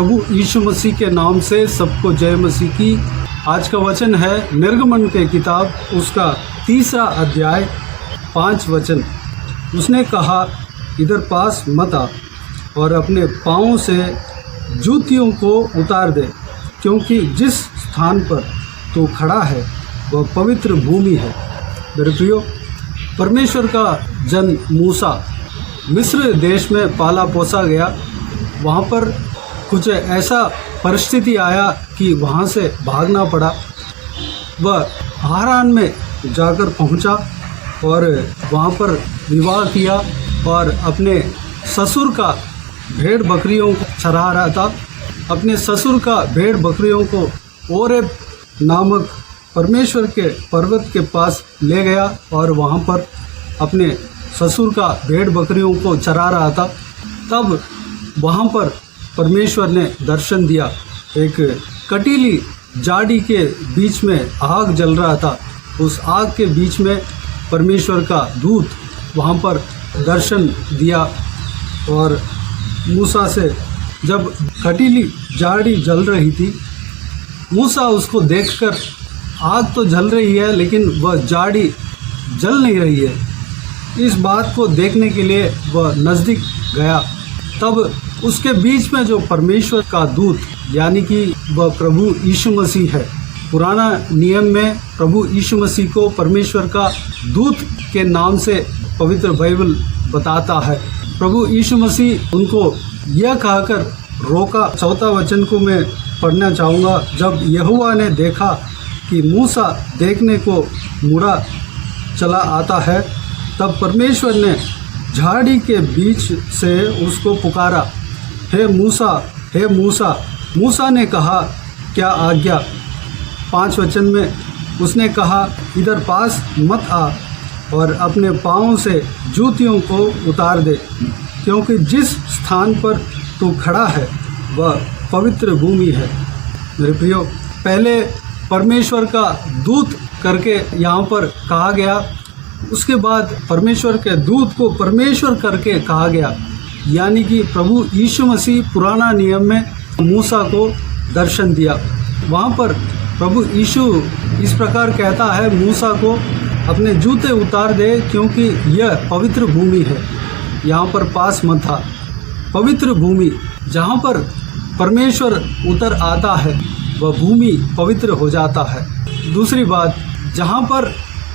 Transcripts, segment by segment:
प्रभु यीशु मसीह के नाम से सबको जय मसीह की। आज का वचन है निर्गमन के किताब उसका 3 अध्याय 5 वचन। उसने कहा, इधर पास मत आ और अपने पाँव से जूतियों को उतार दे, क्योंकि जिस स्थान पर तू खड़ा है वह पवित्र भूमि है। मेरे प्रियो, परमेश्वर का जन मूसा मिस्र देश में पाला पोसा गया। वहाँ पर कुछ ऐसा परिस्थिति आया कि वहाँ से भागना पड़ा। वह हारान में जाकर पहुँचा और वहाँ पर विवाह किया और अपने ससुर का भेड़ बकरियों को चरा रहा था। अपने ससुर का भेड़ बकरियों को ओरेब नामक परमेश्वर के पर्वत के पास ले गया और वहाँ पर अपने ससुर का भेड़ बकरियों को चरा रहा था। तब वहाँ पर परमेश्वर ने दर्शन दिया। एक कटीली झाड़ी के बीच में आग जल रहा था। उस आग के बीच में परमेश्वर का दूत वहाँ पर दर्शन दिया और मूसा से, जब कटीली झाड़ी जल रही थी, मूसा उसको देखकर, आग तो जल रही है लेकिन वह झाड़ी जल नहीं रही है, इस बात को देखने के लिए वह नज़दीक गया। तब उसके बीच में जो परमेश्वर का दूत, यानी कि वह प्रभु यीशु मसीह है। पुराना नियम में प्रभु यीशु मसीह को परमेश्वर का दूत के नाम से पवित्र बाइबल बताता है। प्रभु यीशु मसीह उनको यह कहकर रोका। 4 वचन को मैं पढ़ना चाहूँगा। जब यहोवा ने देखा कि मूसा देखने को मुड़ा चला आता है, तब परमेश्वर ने झाड़ी के बीच से उसको पुकारा, हे मूसा, हे मूसा। मूसा ने कहा, क्या आज्ञा? 5 वचन में उसने कहा, इधर पास मत आ और अपने पाँव से जूतियों को उतार दे, क्योंकि जिस स्थान पर तू खड़ा है वह पवित्र भूमि है। मेरे प्रियो, पहले परमेश्वर का दूत करके यहाँ पर कहा गया, उसके बाद परमेश्वर के दूत को परमेश्वर करके कहा गया, यानी कि प्रभु यीशु मसीह पुराना नियम में मूसा को दर्शन दिया। वहाँ पर प्रभु यीशु इस प्रकार कहता है मूसा को, अपने जूते उतार दे, क्योंकि यह पवित्र भूमि है। यहाँ पर पास मत था। पवित्र भूमि, जहाँ पर परमेश्वर उतर आता है वह भूमि पवित्र हो जाता है। दूसरी बात, जहाँ पर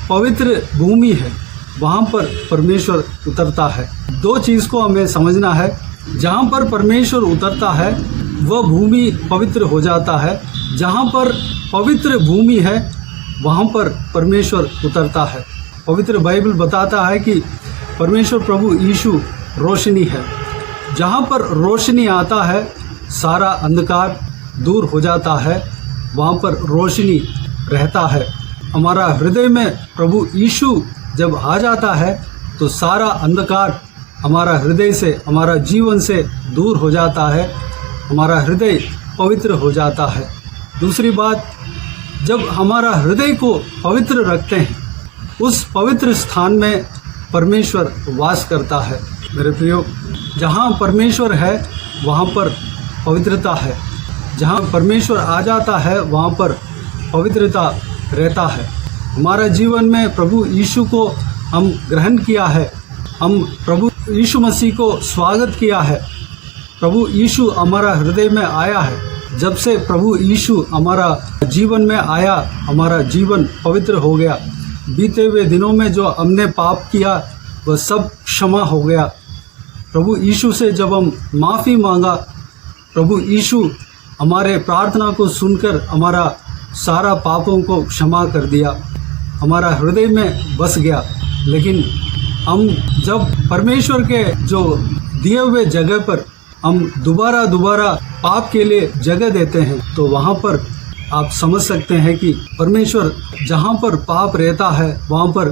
पवित्र भूमि है वहाँ पर परमेश्वर उतरता है। 2 चीज़ को हमें समझना है। जहाँ पर परमेश्वर उतरता है वह भूमि पवित्र हो जाता है। जहाँ पर पवित्र भूमि है वहाँ पर परमेश्वर उतरता है। पवित्र बाइबल बताता है कि परमेश्वर प्रभु यीशु रोशनी है। जहाँ पर रोशनी आता है सारा अंधकार दूर हो जाता है, वहाँ पर रोशनी रहता है। हमारा हृदय में प्रभु यीशु जब आ जाता है तो सारा अंधकार हमारा हृदय से, हमारा जीवन से दूर हो जाता है। हमारा हृदय पवित्र हो जाता है। दूसरी बात, जब हमारा हृदय को पवित्र रखते हैं, उस पवित्र स्थान में परमेश्वर वास करता है। मेरे प्रियो, जहाँ परमेश्वर है वहाँ पर पवित्रता है। जहाँ परमेश्वर आ जाता है वहाँ पर पवित्रता रहता है। हमारा जीवन में प्रभु यीशु को हम ग्रहण किया है, हम प्रभु यीशु मसीह को स्वागत किया है। प्रभु यीशु हमारा हृदय में आया है। जब से प्रभु यीशु हमारा जीवन में आया, हमारा जीवन पवित्र हो गया। बीते हुए दिनों में जो हमने पाप किया वह सब क्षमा हो गया। प्रभु यीशु से जब हम माफ़ी मांगा, प्रभु यीशु हमारे प्रार्थना को सुनकर हमारा सारा पापों को क्षमा कर दिया, हमारा हृदय में बस गया। लेकिन हम जब परमेश्वर के जो दिए हुए जगह पर हम दोबारा पाप के लिए जगह देते हैं, तो वहाँ पर आप समझ सकते हैं कि परमेश्वर, जहाँ पर पाप रहता है वहाँ पर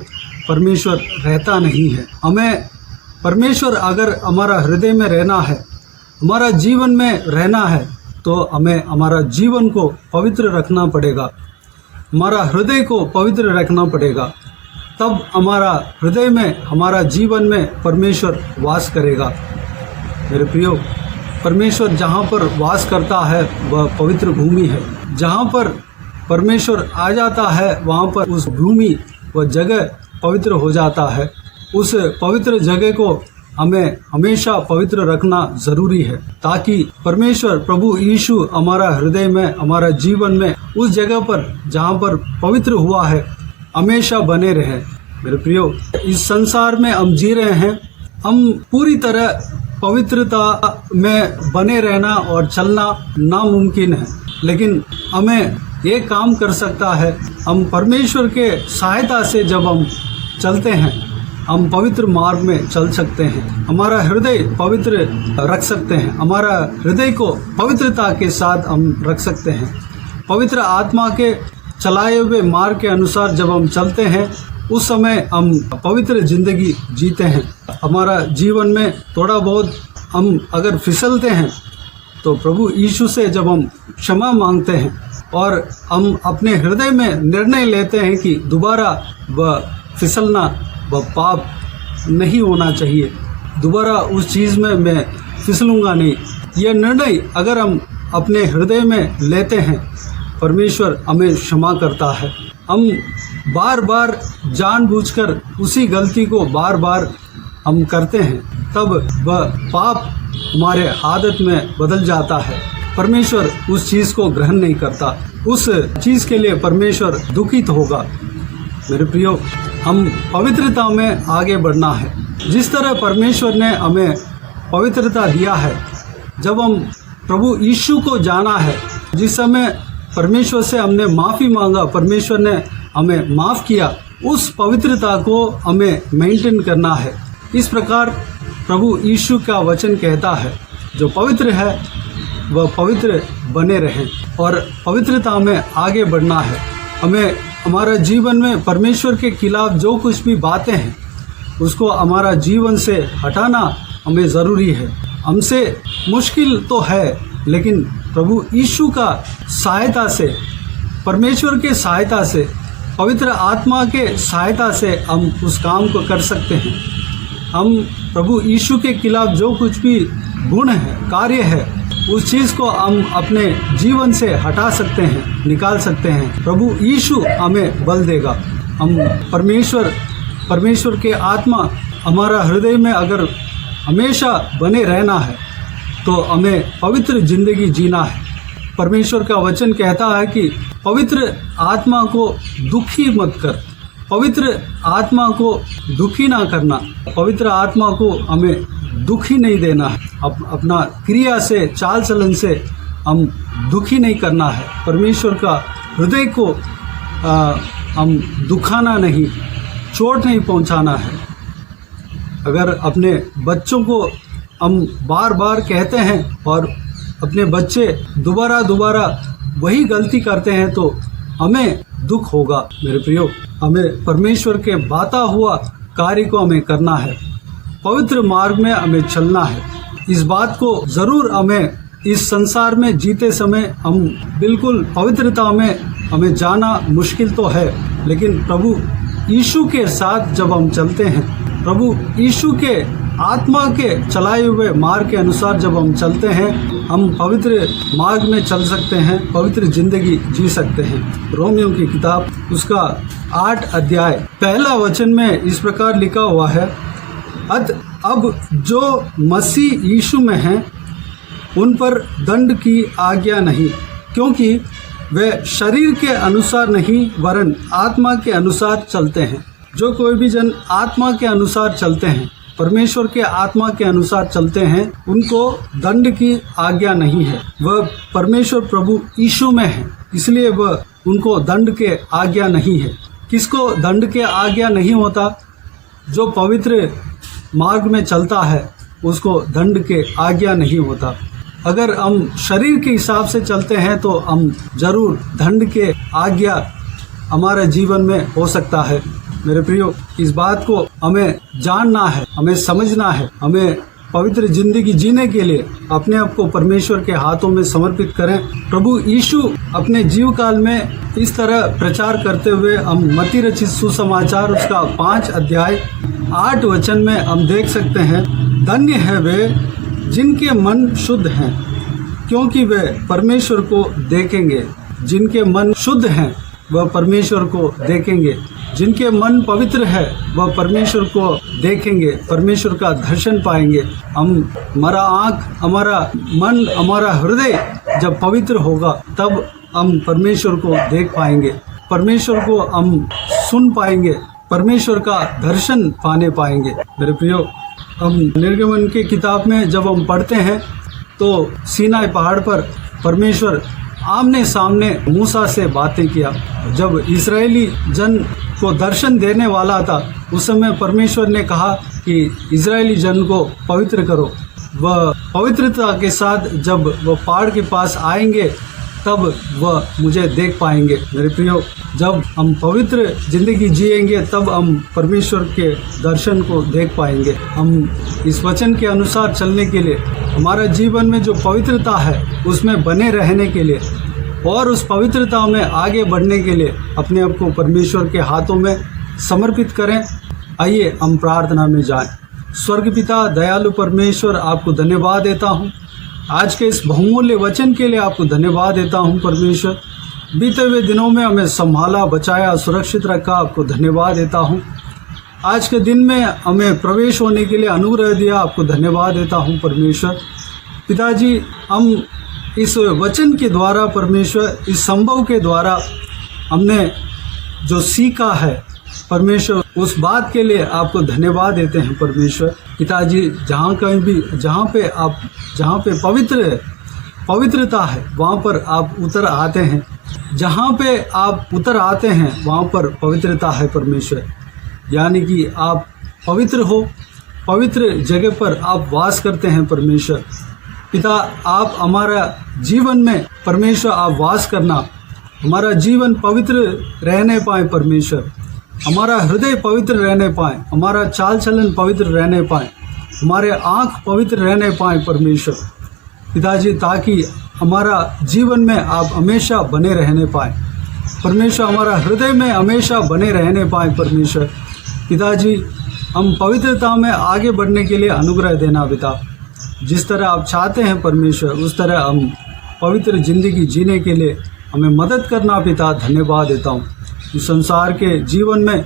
परमेश्वर रहता नहीं है। हमें परमेश्वर अगर हमारा हृदय में रहना है, हमारा जीवन में रहना है, तो हमें हमारा जीवन को पवित्र रखना पड़ेगा, हमारा हृदय को पवित्र रखना पड़ेगा। तब हमारा हृदय में, हमारा जीवन में परमेश्वर वास करेगा। मेरे प्रियो, परमेश्वर जहाँ पर वास करता है वह पवित्र भूमि है। जहाँ पर परमेश्वर आ जाता है वहाँ पर उस भूमि व जगह पवित्र हो जाता है। उस पवित्र जगह को हमें हमेशा पवित्र रखना ज़रूरी है, ताकि परमेश्वर प्रभु यीशु हमारा हृदय में, हमारा जीवन में, उस जगह पर जहाँ पर पवित्र हुआ है हमेशा बने रहे। मेरे प्रियो, इस संसार में हम जी रहे हैं, हम पूरी तरह पवित्रता में बने रहना और चलना नामुमकिन है, लेकिन हमें ये काम कर सकता है। हम परमेश्वर के सहायता से जब हम चलते हैं, हम पवित्र मार्ग में चल सकते हैं, हमारा हृदय पवित्र रख सकते हैं, हमारा हृदय को पवित्रता के साथ हम रख सकते हैं। पवित्र आत्मा के चलाए हुए मार्ग के अनुसार जब हम चलते हैं, उस समय हम पवित्र जिंदगी जीते हैं। हमारा जीवन में थोड़ा बहुत हम अगर फिसलते हैं तो प्रभु यीशु से जब हम क्षमा मांगते हैं और हम अपने हृदय में निर्णय लेते हैं कि दोबारा वह फिसलना, वह पाप नहीं होना चाहिए, दोबारा उस चीज़ में मैं फिसलूँगा नहीं, यह निर्णय अगर हम अपने हृदय में लेते हैं, परमेश्वर हमें क्षमा करता है। हम बार बार जानबूझकर उसी गलती को बार बार हम करते हैं, तब वह पाप हमारे आदत में बदल जाता है। परमेश्वर उस चीज़ को ग्रहण नहीं करता, उस चीज़ के लिए परमेश्वर दुखित होगा। मेरे प्रियो, हम पवित्रता में आगे बढ़ना है। जिस तरह परमेश्वर ने हमें पवित्रता दिया है, जब हम प्रभु यीशु को जाना है, जिस समय परमेश्वर से हमने माफ़ी मांगा, परमेश्वर ने हमें माफ़ किया, उस पवित्रता को हमें मेंटेन करना है। इस प्रकार प्रभु यीशु का वचन कहता है, जो पवित्र है वह पवित्र बने रहें और पवित्रता में आगे बढ़ना है। हमें हमारा जीवन में परमेश्वर के खिलाफ जो कुछ भी बातें हैं, उसको हमारा जीवन से हटाना हमें ज़रूरी है। हमसे मुश्किल तो है, लेकिन प्रभु यीशु का सहायता से, परमेश्वर के सहायता से, पवित्र आत्मा के सहायता से हम उस काम को कर सकते हैं। हम प्रभु यीशु के खिलाफ जो कुछ भी गुण है, कार्य है, उस चीज़ को हम अपने जीवन से हटा सकते हैं, निकाल सकते हैं। प्रभु यीशु हमें बल देगा। हम परमेश्वर के आत्मा हमारा हृदय में अगर हमेशा बने रहना है, तो हमें पवित्र जिंदगी जीना है। परमेश्वर का वचन कहता है कि पवित्र आत्मा को दुखी मत कर, पवित्र आत्मा को दुखी ना करना, पवित्र आत्मा को हमें दुखी नहीं देना है। अपना क्रिया से, चाल चलन से हम दुखी नहीं करना है। परमेश्वर का हृदय को हम दुखाना नहीं, चोट नहीं पहुंचाना है। अगर अपने बच्चों को हम बार बार कहते हैं और अपने बच्चे दोबारा वही गलती करते हैं, तो हमें दुख होगा। मेरे प्रियो, हमें परमेश्वर के बाता हुआ कार्य को हमें करना है, पवित्र मार्ग में हमें चलना है। इस बात को ज़रूर हमें इस संसार में जीते समय हम बिल्कुल पवित्रता में हमें जाना मुश्किल तो है, लेकिन प्रभु यीशु के साथ जब हम चलते हैं, प्रभु यीशु के आत्मा के चलाए हुए मार्ग के अनुसार जब हम चलते हैं, हम पवित्र मार्ग में चल सकते हैं, पवित्र जिंदगी जी सकते हैं। रोमियो की किताब उसका 8 अध्याय पहला वचन में इस प्रकार लिखा हुआ है, अब जो मसीह यीशु में हैं, उन पर दंड की आज्ञा नहीं, क्योंकि वे शरीर के अनुसार नहीं वरन आत्मा के अनुसार चलते हैं। जो कोई भी जन आत्मा के अनुसार चलते हैं, परमेश्वर के आत्मा के अनुसार चलते हैं, उनको दंड की आज्ञा नहीं है। वह परमेश्वर प्रभु यीशु में है, इसलिए वह उनको दंड के आज्ञा नहीं है। किसको दंड के आज्ञा नहीं होता? जो पवित्र मार्ग में चलता है, उसको दंड के आज्ञा नहीं होता। अगर हम शरीर के हिसाब से चलते हैं तो हम जरूर दंड के आज्ञा हमारे जीवन में हो सकता है। मेरे प्रियो, इस बात को हमें जानना है, हमें समझना है। हमें पवित्र जिंदगी जीने के लिए अपने आप को परमेश्वर के हाथों में समर्पित करें। प्रभु यीशु अपने जीव काल में इस तरह प्रचार करते हुए हम मत्ती रचित सुसमाचार उसका 5 अध्याय 8 वचन में हम देख सकते हैं, धन्य है वे जिनके मन शुद्ध हैं, क्योंकि वे परमेश्वर को देखेंगे। जिनके मन शुद्ध हैं वह परमेश्वर को देखेंगे। जिनके मन पवित्र है वह परमेश्वर को देखेंगे, परमेश्वर का दर्शन पाएंगे। हमारा आँख, हमारा मन, हमारा हृदय जब पवित्र होगा तब हम परमेश्वर को देख पाएंगे, परमेश्वर को हम सुन पाएंगे, परमेश्वर का दर्शन पाने पाएंगे। मेरे प्रियो, हम निर्गमन की किताब में जब हम पढ़ते हैं तो सीनाई पहाड़ पर परमेश्वर आमने सामने मूसा से बातें किया। जब इस्राएली जन को दर्शन देने वाला था उस समय परमेश्वर ने कहा कि इस्राएली जन को पवित्र करो। वह पवित्रता के साथ जब वह पहाड़ के पास आएंगे तब वह मुझे देख पाएंगे। मेरे प्रियो, जब हम पवित्र जिंदगी जिएंगे तब हम परमेश्वर के दर्शन को देख पाएंगे। हम इस वचन के अनुसार चलने के लिए, हमारा जीवन में जो पवित्रता है उसमें बने रहने के लिए और उस पवित्रता में आगे बढ़ने के लिए अपने आप को परमेश्वर के हाथों में समर्पित करें। आइए हम प्रार्थना में जाएं। स्वर्ग पिता, दयालु परमेश्वर, आपको धन्यवाद देता हूँ आज के इस बहुमूल्य वचन के लिए। आपको धन्यवाद देता हूँ परमेश्वर, बीते हुए दिनों में हमें संभाला, बचाया, सुरक्षित रखा। आपको धन्यवाद देता हूँ आज के दिन में हमें प्रवेश होने के लिए अनुग्रह दिया। आपको धन्यवाद देता हूँ परमेश्वर। पिताजी, हम इस वचन के द्वारा परमेश्वर, इस संभव के द्वारा हमने जो सीखा है परमेश्वर, उस बात के लिए आपको धन्यवाद देते हैं परमेश्वर। पिताजी, जहाँ कहीं भी, जहाँ पे पवित्रता है वहाँ पर आप उतर आते हैं। जहाँ पे आप उतर आते हैं वहाँ पर पवित्रता है परमेश्वर। यानी कि आप पवित्र हो, पवित्र जगह पर आप वास करते हैं परमेश्वर। पिता, आप हमारा जीवन में परमेश्वर आप वास करना, हमारा जीवन पवित्र रहने पाए परमेश्वर, हमारा हृदय पवित्र रहने पाए, हमारा चाल चलन पवित्र रहने पाए, हमारे आँख पवित्र रहने पाए परमेश्वर। पिताजी, ताकि हमारा जीवन में आप हमेशा बने रहने पाए परमेश्वर, हमारा हृदय में हमेशा बने रहने पाए परमेश्वर। पिताजी, हम पवित्रता में आगे बढ़ने के लिए अनुग्रह देना पिता। जिस तरह आप चाहते हैं परमेश्वर उस तरह हम पवित्र जिंदगी जीने के लिए हमें मदद करना पिता। धन्यवाद देता हूँ। इस संसार के जीवन में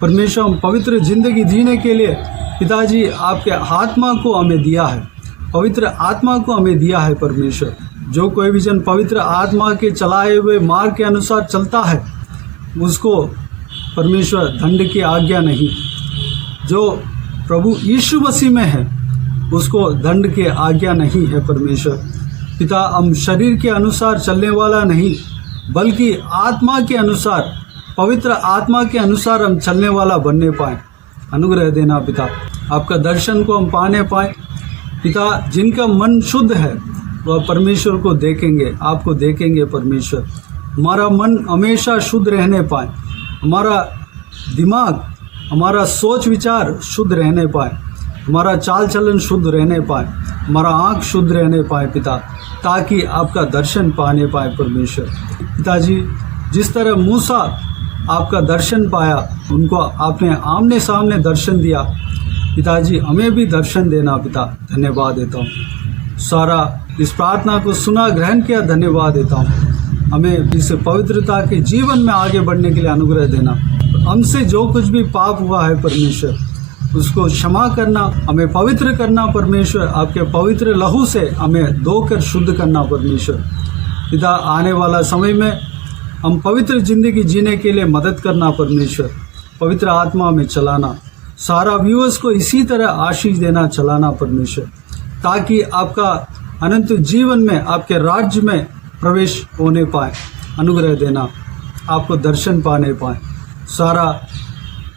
परमेश्वर हम पवित्र जिंदगी जीने के लिए पिताजी आपके आत्मा को हमें दिया है, पवित्र आत्मा को हमें दिया है परमेश्वर। जो कोई भी जन पवित्र आत्मा के चलाए हुए मार्ग के अनुसार चलता है उसको परमेश्वर दंड की आज्ञा नहीं। जो प्रभु यीशु मसीह में है उसको दंड की आज्ञा नहीं है परमेश्वर। पिता, हम शरीर के अनुसार चलने वाला नहीं बल्कि आत्मा के अनुसार, पवित्र आत्मा के अनुसार हम चलने वाला बनने पाए। अनुग्रह देना पिता, आपका दर्शन को हम पाने पाए पिता। जिनका मन शुद्ध है वह परमेश्वर को देखेंगे, आपको देखेंगे परमेश्वर। हमारा मन हमेशा शुद्ध रहने पाए, हमारा दिमाग, हमारा सोच विचार शुद्ध रहने पाए, हमारा चाल चलन शुद्ध रहने पाए, हमारा आँख शुद्ध रहने पाए पिता, ताकि आपका दर्शन पाने पाए परमेश्वर। पिताजी, जिस तरह मूसा आपका दर्शन पाया, उनको आपने आमने सामने दर्शन दिया पिताजी, हमें भी दर्शन देना पिता। धन्यवाद देता हूँ। सारा इस प्रार्थना को सुना, ग्रहण किया, धन्यवाद देता हूँ। हमें इस पवित्रता के जीवन में आगे बढ़ने के लिए अनुग्रह देना। हमसे जो कुछ भी पाप हुआ है परमेश्वर उसको क्षमा करना, हमें पवित्र करना परमेश्वर। आपके पवित्र लहू से हमें धोकर शुद्ध करना परमेश्वर। पिता, आने वाला समय में हम पवित्र जिंदगी जीने के लिए मदद करना परमेश्वर। पवित्र आत्मा में चलाना, सारा व्यूअर्स को इसी तरह आशीष देना, चलाना परमेश्वर, ताकि आपका अनंत जीवन में, आपके राज्य में प्रवेश होने पाए। अनुग्रह देना, आपको दर्शन पाने पाए। सारा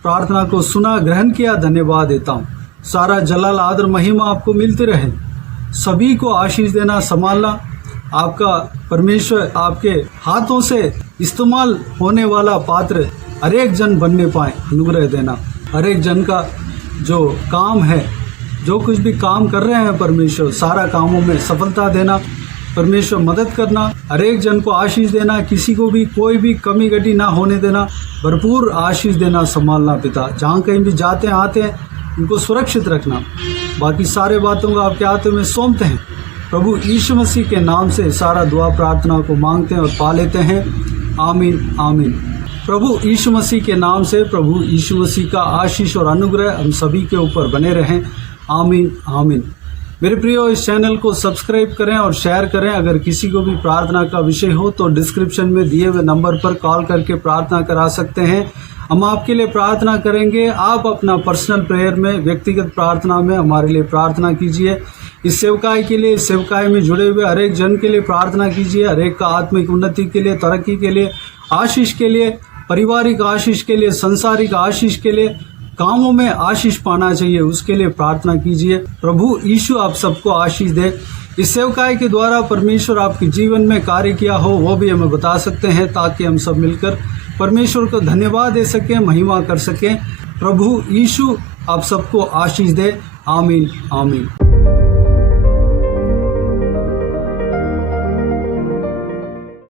प्रार्थना को सुना, ग्रहण किया, धन्यवाद देता हूँ। सारा जलाल, आदर, महिमा आपको मिलते रहे। सभी को आशीष देना, संभालना। आपका परमेश्वर आपके हाथों से इस्तेमाल होने वाला पात्र हर एक जन बनने पाए। अनुग्रह देना, हर एक जन का जो काम है, जो कुछ भी काम कर रहे हैं परमेश्वर, सारा कामों में सफलता देना परमेश्वर। मदद करना, हर एक जन को आशीष देना, किसी को भी कोई भी कमी घटी ना होने देना, भरपूर आशीष देना, संभालना पिता। जहाँ कहीं भी जाते हैं आते हैं उनको सुरक्षित रखना। बाकी सारे बातों को आपके हाथों में सौंपते हैं। प्रभु यीशु मसीह के नाम से सारा दुआ प्रार्थना को मांगते हैं और पा लेते हैं। आमीन आमीन। प्रभु यीशु मसीह के नाम से प्रभु यीशु मसीह का आशीष और अनुग्रह हम सभी के ऊपर बने रहें। आमीन आमीन। मेरे प्रियो, इस चैनल को सब्सक्राइब करें और शेयर करें। अगर किसी को भी प्रार्थना का विषय हो तो डिस्क्रिप्शन में दिए हुए नंबर पर कॉल करके प्रार्थना करा सकते हैं। हम आपके लिए प्रार्थना करेंगे। आप अपना पर्सनल प्रेयर में, व्यक्तिगत प्रार्थना में हमारे लिए प्रार्थना कीजिए। इस सेवकाई के लिए, इस सेवकाई में जुड़े हुए हर एक जन के लिए प्रार्थना कीजिए। हर एक का आत्मिक उन्नति के लिए, तरक्की के लिए, आशीष के लिए, पारिवारिक आशीष के लिए, सांसारिक आशीष के लिए, कामों में आशीष पाना चाहिए, उसके लिए प्रार्थना कीजिए। प्रभु यीशु आप सबको आशीष दे। इस सेवकाई के द्वारा परमेश्वर आपके जीवन में कार्य किया हो वो भी हमें बता सकते हैं, ताकि हम सब मिलकर परमेश्वर को धन्यवाद दे सकें, महिमा कर सकें। प्रभु यीशु आप सबको आशीष दे। आमीन आमीन।